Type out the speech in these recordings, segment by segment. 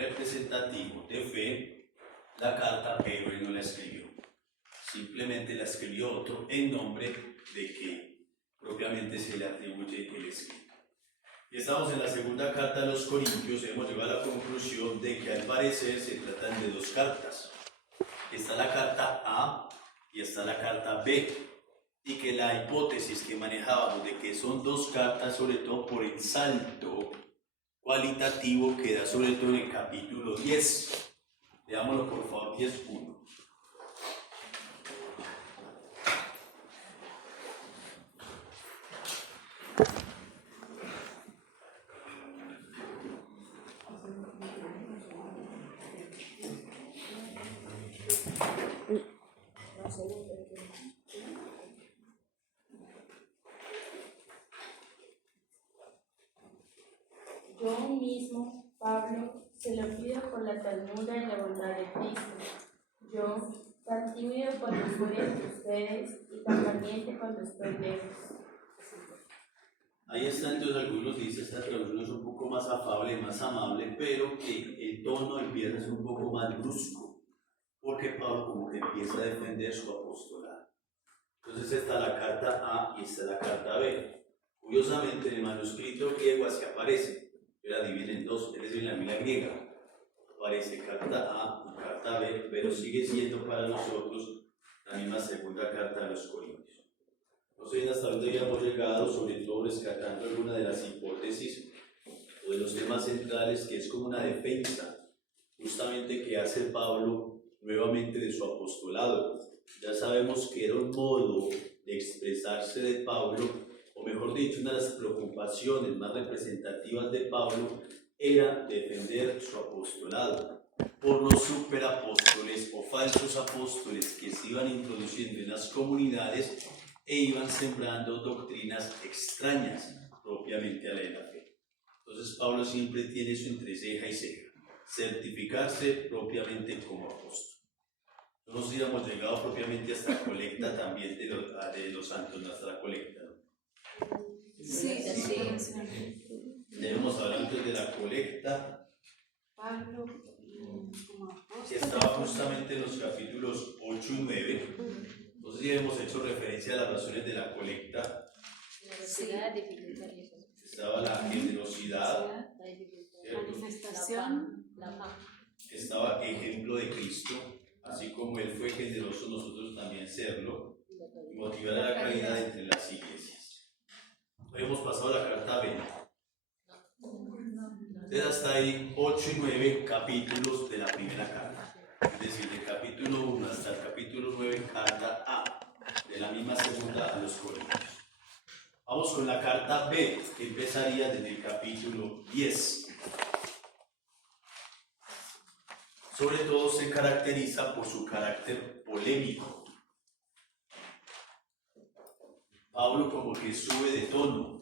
representativo de fe la carta, pero él no la escribió. Simplemente la escribió otro en nombre de que propiamente se le atribuye el escrito. Y estamos en la segunda carta a los Corintios. Hemos llegado a la conclusión de que al parecer se tratan de dos cartas. Está la carta A y está la carta B. Y que la hipótesis que manejábamos de que son dos cartas, sobre todo por el salto cualitativo que da sobre todo en el capítulo 10. Veámoslo por favor, 10.1. Yo mismo, Pablo, se lo pido por la ternura y la bondad de Cristo. Yo, tan tímido cuando estoy entre ustedes y tan valiente cuando estoy lejos. Ahí está, entonces algunos dicen esta traducción es un poco más afable, más amable, pero que el tono empieza a ser un poco más brusco, porque Pablo como que empieza a defender su apostolado. Entonces está la carta A y está la carta B. Curiosamente en el manuscrito griego así aparece, la divide en dos, es decir, en la Biblia griega aparece carta A y carta B, pero sigue siendo para nosotros la misma segunda carta de los Corintios. No sé hasta dónde ya hemos llegado, sobre todo rescatando alguna de las hipótesis o de los temas centrales, que es como una defensa justamente que hace Pablo nuevamente de su apostolado. Ya sabemos que era un modo de expresarse de Pablo, o mejor dicho, una de las preocupaciones más representativas de Pablo era defender su apostolado por los superapóstoles o falsos apóstoles que se iban introduciendo en las comunidades e iban sembrando doctrinas extrañas propiamente a la de la fe. Entonces Pablo siempre tiene eso entre ceja y ceja, certificarse propiamente como apóstol. No nos habíamos llegado propiamente hasta la colecta también de los santos, hasta la colecta, ¿no? Sí. Debemos hablar antes de la colecta, Pablo como apóstol. que estaba justamente en los capítulos 8 y 9. Entonces ya hemos hecho referencia a las razones de la colecta. Generosidad, dificultad y eso. Estaba la generosidad, La dificultad. ¿cierto? Manifestación. La paz. Estaba ejemplo de Cristo, así como Él fue generoso, nosotros también serlo, y motivar a la caridad entre las iglesias. Hoy hemos pasado a la carta B. Entonces hasta ahí 8 y 9 capítulos de la primera carta. Es decir, del capítulo 1 hasta el capítulo 9, carta A, de la misma segunda a los Corintios. Vamos con la carta B, que empezaría desde el capítulo 10. Sobre todo se caracteriza por su carácter polémico. Pablo como que sube de tono.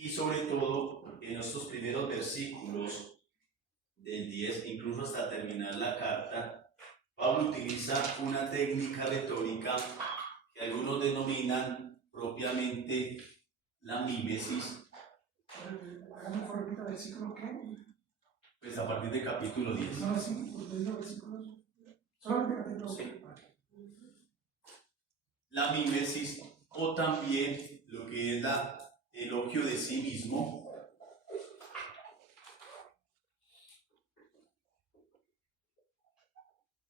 Y sobre todo en estos primeros versículos del 10, incluso hasta terminar la carta, Pablo utiliza una técnica retórica que algunos denominan propiamente la mímesis. Hágame por repita, versículo qué. Pues a partir del capítulo 10. No, sí, pues los versículos. Solamente capítulo. Sí. La mímesis, o también lo que es la elogio de sí mismo.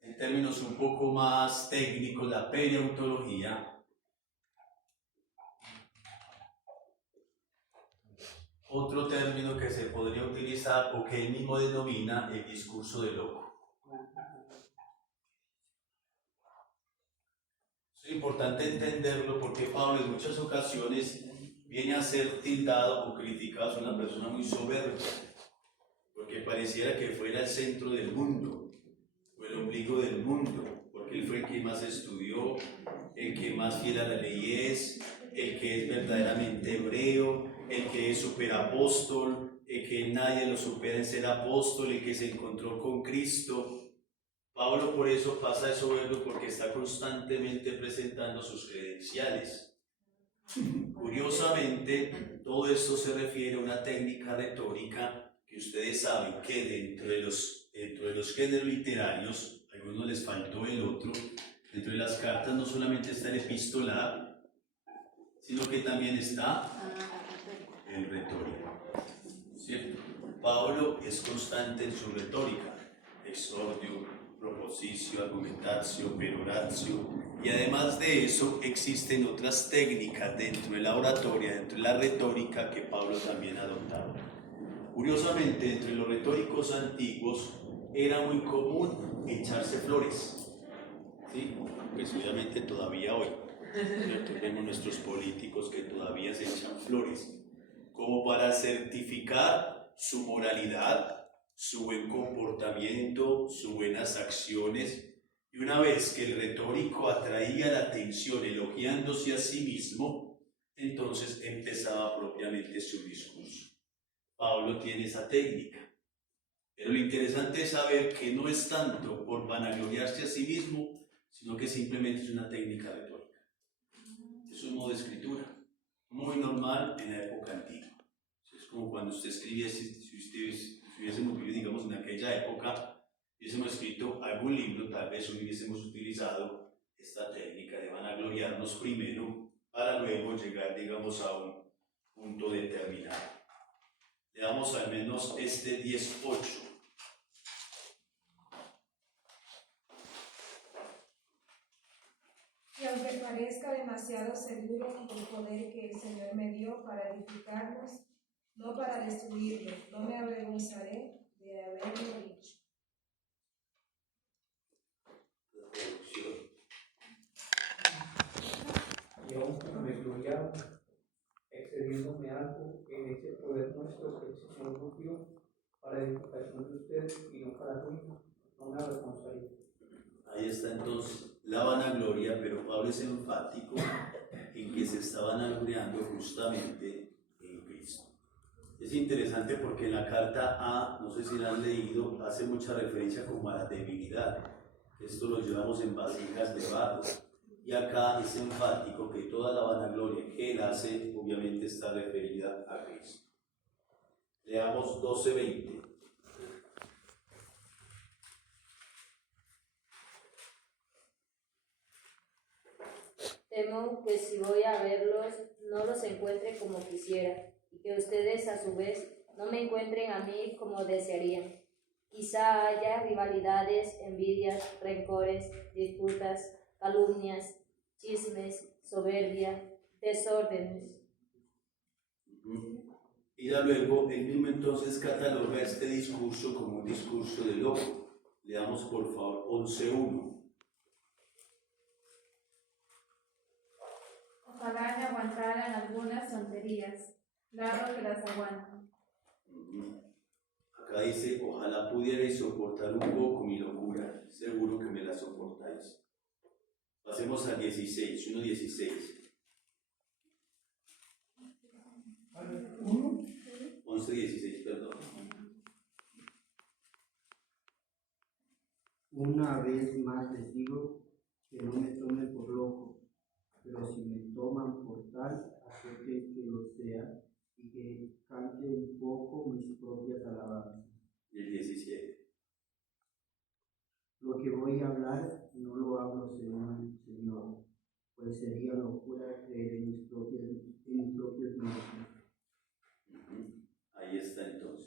En términos un poco más técnicos, la periodontología. Otro término que se podría utilizar o que él mismo denomina el discurso de loco. Es importante entenderlo porque Pablo en muchas ocasiones viene a ser tildado o criticado, es una persona muy soberbia, porque pareciera que fuera el centro del mundo, o el ombligo del mundo, porque él fue el que más estudió, el que más fiel a la ley es, el que es verdaderamente hebreo, el que es superapóstol, el que nadie lo supera en ser apóstol, el que se encontró con Cristo. Pablo por eso pasa de soberbio porque está constantemente presentando sus credenciales. Curiosamente, todo esto se refiere a una técnica retórica que ustedes saben que dentro de los géneros literarios, a algunos les faltó el otro, dentro de las cartas no solamente está el epistolar, sino que también está el retórico. ¿Cierto? Pablo es constante en su retórica, exordio, propositio, argumentatio, peroratio, y además de eso existen otras técnicas dentro de la oratoria, dentro de la retórica que Pablo también ha adoptado. Curiosamente, entre los retóricos antiguos era muy común echarse flores, ¿sí? Pues obviamente todavía hoy, ¿cierto? Vemos nuestros políticos que todavía se echan flores, como para certificar su moralidad, su buen comportamiento, sus buenas acciones, y una vez que el retórico atraía la atención elogiándose a sí mismo, entonces empezaba propiamente su discurso. Pablo tiene esa técnica, pero lo interesante es saber que no es tanto por vanagloriarse a sí mismo, sino que simplemente es una técnica retórica. Es un modo de escritura muy normal en la época antigua. Es como cuando usted escribía, si hubiésemos vivido, digamos, en aquella época, hubiésemos escrito algún libro, tal vez hubiésemos utilizado esta técnica de vanagloriarnos primero para luego llegar, digamos, a un punto determinado. Le damos al menos este 10.8. Y aunque parezca demasiado seguro el poder que el Señor me dio para edificarnos, no para destruirlo, no me avergonzaré de haberlo dicho. Y aún cuando me gloriaba, excediéndome algo en ese poder nuestro que el Señor nos dio para edificación de ustedes y no para ruina, no me avergonzaré. Ahí está entonces la vanagloria, pero Pablo es enfático en que se está vanagloriando justamente en Cristo. Es interesante porque en la carta A, no sé si la han leído, hace mucha referencia como a la debilidad. Esto lo llevamos en vasijas de barro. Y acá es enfático que toda la vanagloria que él hace, obviamente está referida a Cristo. Leamos 12:20. Temo que si voy a verlos, no los encuentre como quisiera, y que ustedes a su vez no me encuentren a mí como desearían. Quizá haya rivalidades, envidias, rencores, disputas, calumnias, chismes, soberbia, desórdenes. Y ya luego, él mismo entonces cataloga este discurso como un discurso de loco. Leamos por favor 11:1. Ojalá me aguantaran algunas tonterías, claro que las aguanto. Acá dice, ojalá pudierais soportar un poco mi locura, seguro que me la soportáis. Pasemos al 16, 1:16. 11:16, perdón. Una vez más les digo que no me tomen por loco, pero si me toman por tal, acepten que lo sea y que cante un poco mis propias alabanzas. Y el 17. Lo que voy a hablar no lo hablo según el Señor, pues sería locura creer en mis propios méritos. Ahí está entonces.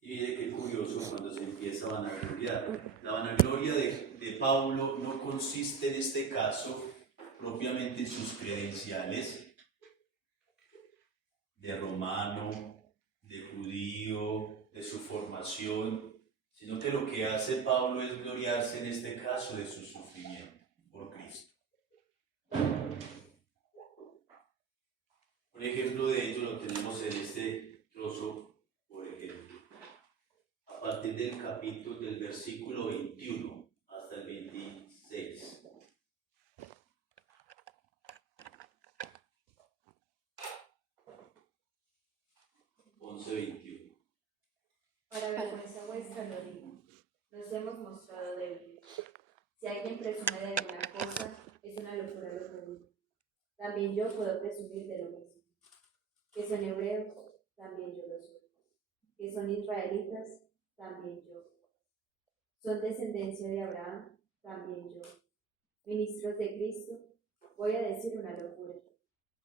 Y mire qué curioso cuando se empieza a vanagloriar. La vanagloria de Pablo no consiste en este caso propiamente en sus credenciales de romano, de judío, de su formación, sino que lo que hace Pablo es gloriarse en este caso de su sufrimiento por Cristo. Un ejemplo de ello lo tenemos en este trozo, por ejemplo, a partir del capítulo del versículo 21 hasta el 26. Para vergüenza vuestra lo digo, nos hemos mostrado débiles, presume de alguna cosa, es una locura lo que digo. También yo puedo presumir de lo mismo. Que son hebreos, también yo lo soy. Que son israelitas, también yo. Son descendencia de Abraham, también yo. Ministros de Cristo, voy a decir una locura.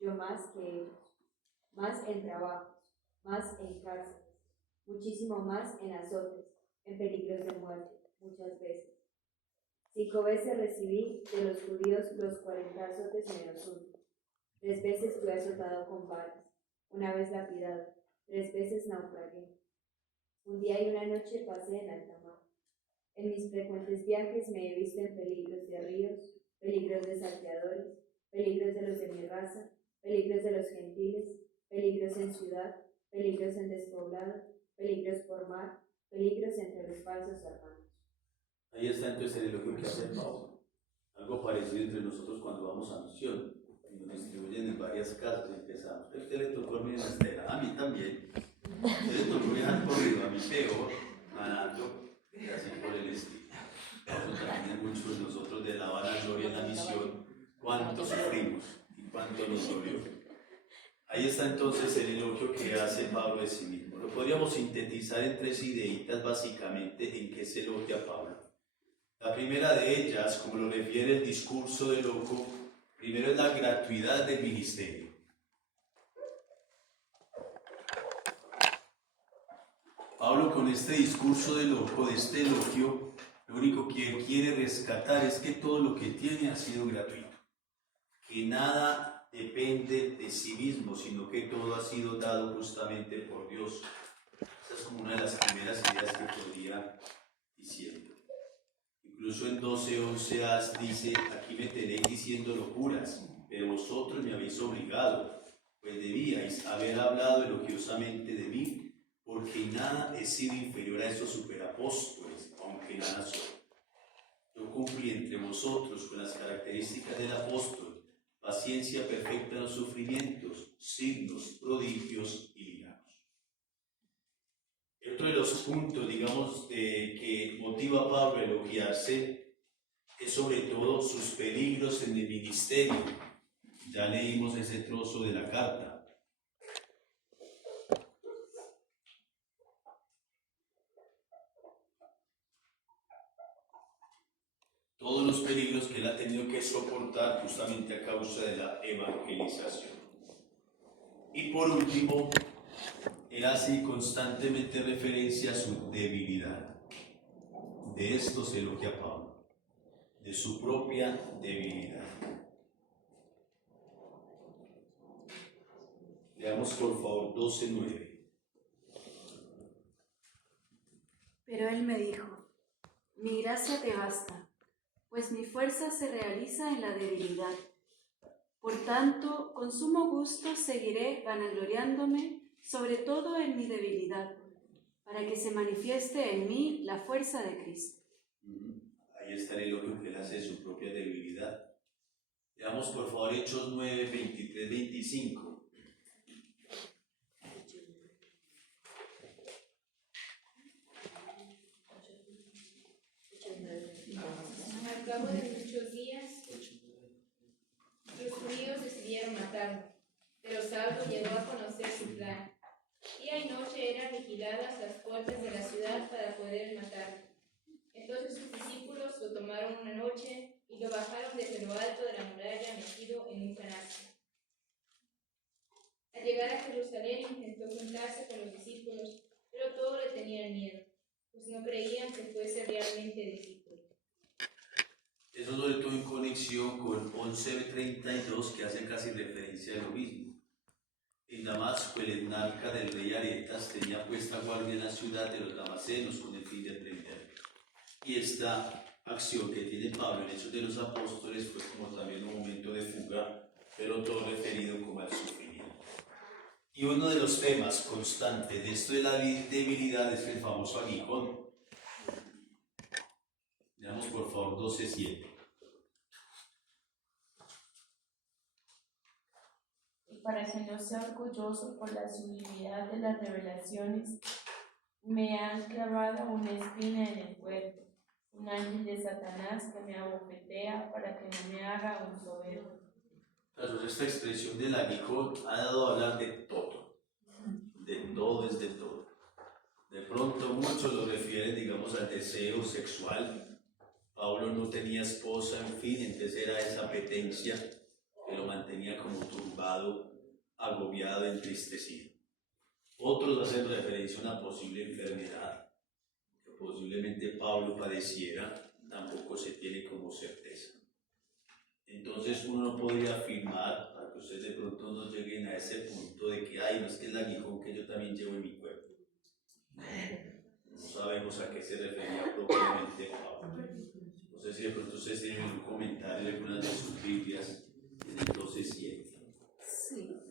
Yo más que ellos. Más en trabajos, más en cárceles, muchísimo más en azotes, en peligros de muerte, muchas veces. 5 veces recibí de los judíos los 40 azotes menos uno. 3 veces fui azotado con varas, una vez lapidado, 3 veces naufragué. Un día y una noche pasé en alta mar. En mis frecuentes viajes me he visto en peligros de ríos, peligros de saqueadores, peligros de los de mi raza, peligros de los gentiles, peligros en ciudad, peligros en despoblado, peligros por mar, peligros entre los falsos hermanos. Ahí está entonces el elogio que hace Pablo. Algo parecido entre nosotros cuando vamos a misión. Y nos distribuyen en varias casas y empezamos. A usted le tocó dormir en la estera, a mí también. A usted le tocó viajar por río, a mí peor, nadando, y así por el estilo. Pablo también muchos de nosotros de la vana gloria en la misión, cuánto sufrimos y cuánto nos dolió. Ahí está entonces el elogio que hace Pablo de sí mismo. Lo podríamos sintetizar en 3 ideitas básicamente en que se elogia a Pablo. La primera de ellas, como lo refiere el discurso de loco, primero es la gratuidad del ministerio. Pablo con este discurso de loco, de este elogio, lo único que quiere rescatar es que todo lo que tiene ha sido gratuito. Que nada depende de sí mismo, sino que todo ha sido dado justamente por Dios. Esa es como una de las primeras ideas que podría diciendo. Incluso en 12:11 dice, aquí me tenéis diciendo locuras, pero vosotros me habéis obligado, pues debíais haber hablado elogiosamente de mí, porque en nada he sido inferior a esos superapóstoles, aunque nada soy. Yo cumplí entre vosotros con las características del apóstol, paciencia perfecta en los sufrimientos, signos, prodigios y milagros. Otro de los puntos, digamos, que motiva a Pablo a elogiarse es sobre todo sus peligros en el ministerio. Ya leímos ese trozo de la carta. Todos los peligros que él ha tenido que soportar justamente a causa de la evangelización. Y por último, él hace constantemente referencia a su debilidad. De esto se elogia a Pablo, de su propia debilidad. Leamos por favor 12:9. Pero él me dijo, mi gracia te basta, pues mi fuerza se realiza en la debilidad. Por tanto, con sumo gusto seguiré vanagloriándome, sobre todo en mi debilidad, para que se manifieste en mí la fuerza de Cristo. Ahí está el elogio que él hace de su propia debilidad. Leamos por favor Hechos 9, 23, 25. Al cabo de muchos días, los judíos decidieron matarlo, pero Saulo llegó a conocer su plan. Día y noche eran vigiladas las puertas de la ciudad para poder matarlo. Entonces sus discípulos lo tomaron una noche y lo bajaron desde lo alto de la muralla metido en un canasto. Al llegar a Jerusalén intentó juntarse con los discípulos, pero todos le tenían miedo, pues no creían que fuese realmente discípulo. Eso sobre todo en conexión con 11:32 que hace casi referencia a lo mismo. En Damasco el etnarca del rey Aretas tenía puesta guardia en la ciudad de los damascenos con el fin de prenderlo. Y esta acción que tiene Pablo en Hechos de los Apóstoles fue como también un momento de fuga, pero todo referido como al sufrimiento. Y uno de los temas constantes de esto de la debilidad es el famoso aguijón. Veamos por favor 12:7. Para que no sea orgulloso por la sublimidad de las revelaciones, me han clavado una espina en el cuerpo, un ángel de Satanás que me abofetea para que no me haga un soberbio. Claro, esta expresión del aguijón ha dado a hablar de todo es de todo. De pronto muchos lo refieren, digamos, al deseo sexual. Pablo no tenía esposa, en fin, entonces era esa apetencia que lo mantenía como turbado, agobiado, entristecido. Otros hacen referencia a una posible enfermedad que posiblemente Pablo padeciera, tampoco se tiene como certeza. Entonces uno no podría afirmar, para que ustedes de pronto no lleguen a ese punto de que, ay, no es que el aguijón que yo también llevo en mi cuerpo. No sabemos a qué se refería propiamente Pablo. No sé si de pronto ustedes tienen un comentario de algunas de sus Biblias en el 12:7. Sí.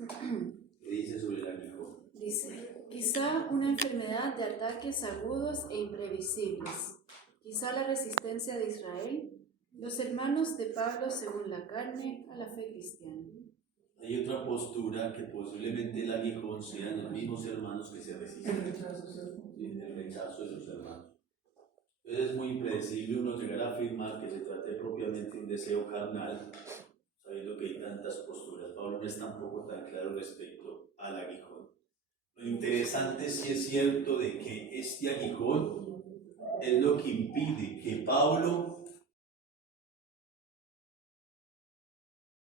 ¿Qué dice sobre el aguijón? Dice, quizá una enfermedad de ataques agudos e imprevisibles, quizá la resistencia de Israel, los hermanos de Pablo según la carne a la fe cristiana. Hay otra postura que posiblemente el aguijón sean los mismos hermanos que se resisten. El rechazo de los hermanos. Entonces es muy impredecible uno llegar a afirmar que se trate propiamente de un deseo carnal, sabiendo que hay tantas posturas. Pablo no es tampoco tan claro respecto al aguijón. Lo interesante sí es cierto de que este aguijón es lo que impide que Pablo